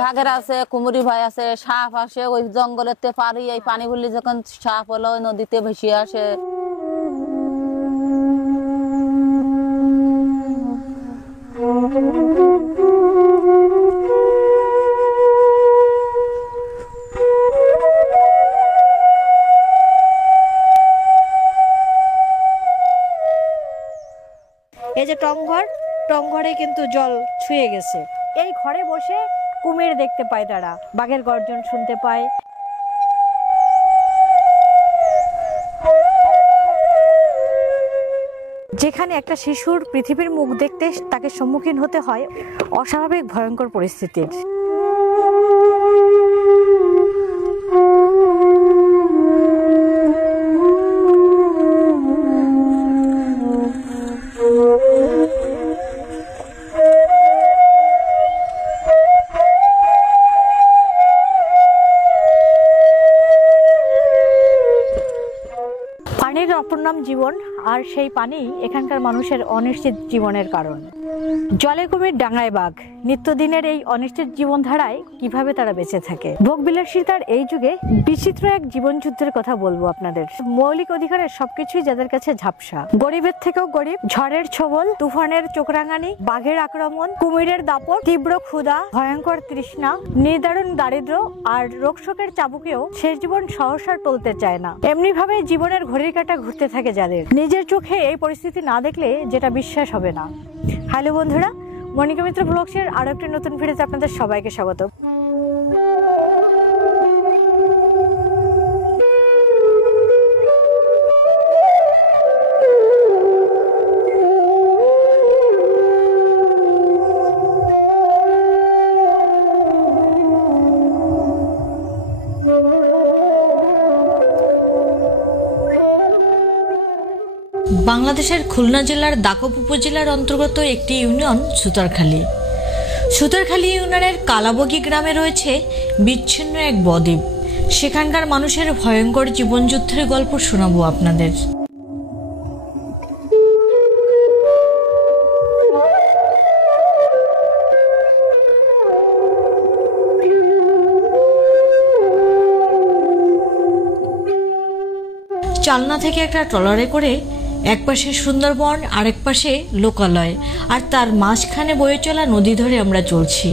বাঘের আছে, কুমুরি ভয় আছে, সাপ আসে ওই জঙ্গলের পারি, এই পানি ভরলে যখন সাপ হলো ওই নদীতে ভেসে আসে। এই যে টংঘরে কিন্তু জল ছুঁয়ে গেছে। এই ঘরে বসে কুমির দেখতে পায় তারা, বাঘের গর্জন শুনতে পায়। যেখানে একটা শিশুর পৃথিবীর মুখ দেখতে তাকে সম্মুখীন হতে হয় অস্বাভাবিক ভয়ঙ্কর পরিস্থিতির। পানির অপর নাম জীবন, আর সেই পানি এখানকার মানুষের অনিশ্চিত জীবনের কারণ। জলে কুমির, ডাঙায় বাঘ, নিত্যদিনের এই অনিশ্চিত জীবনধারায় কিভাবে তারা বেঁচে থাকে। ভোগবিলাসিতার এই যুগে বিচিত্র এক জীবনযুদ্ধের কথা বলবো আপনাদের। মৌলিক অধিকারের সবকিছুই যাদের কাছে ঝাপসা, গরিবের থেকেও গরিব, ঝড়ের ছোবল, তুফানের চোখরাঙানি, বাঘের আক্রমণ, কুমিরের দাপট, তীব্র ক্ষুধা, ভয়ঙ্কর তৃষ্ণা, নির্দারুণ দারিদ্র আর রোগশোকের চাবুকেও শেষ জীবন সহসা টলতে চায় না। এমনি ভাবে জীবনের ঘড়ির কাঁটা ঘুরতে থাকে যাদের। নিজের চোখে এই পরিস্থিতি না দেখলে যেটা বিশ্বাস হবে না। হ্যালো বন্ধুরা, মনিকা মিত্র ব্লগসের আরো একটি নতুন ভিডিওতে আপনাদের সবাইকে স্বাগত। বাংলাদেশের খুলনা জেলার দাকপ উপজেলার অন্তর্গত একটি ইউনিয়ন সুতারখালী। সুতারখালী ইউনিয়নের কালাবগি গ্রামে রয়েছে বিচ্ছিন্ন এক বদ্বীপ। সেখানকার মানুষের ভয়ঙ্কর জীবনযুদ্ধের গল্প শোনাবো আপনাদের। চালনা থেকে একটা ট্রলারে করে এক পাশে সুন্দরবন, আরেক পাশে লোকালয়, আর তার মাঝখানে বয়ে চলা নদী ধরে আমরা চলছি।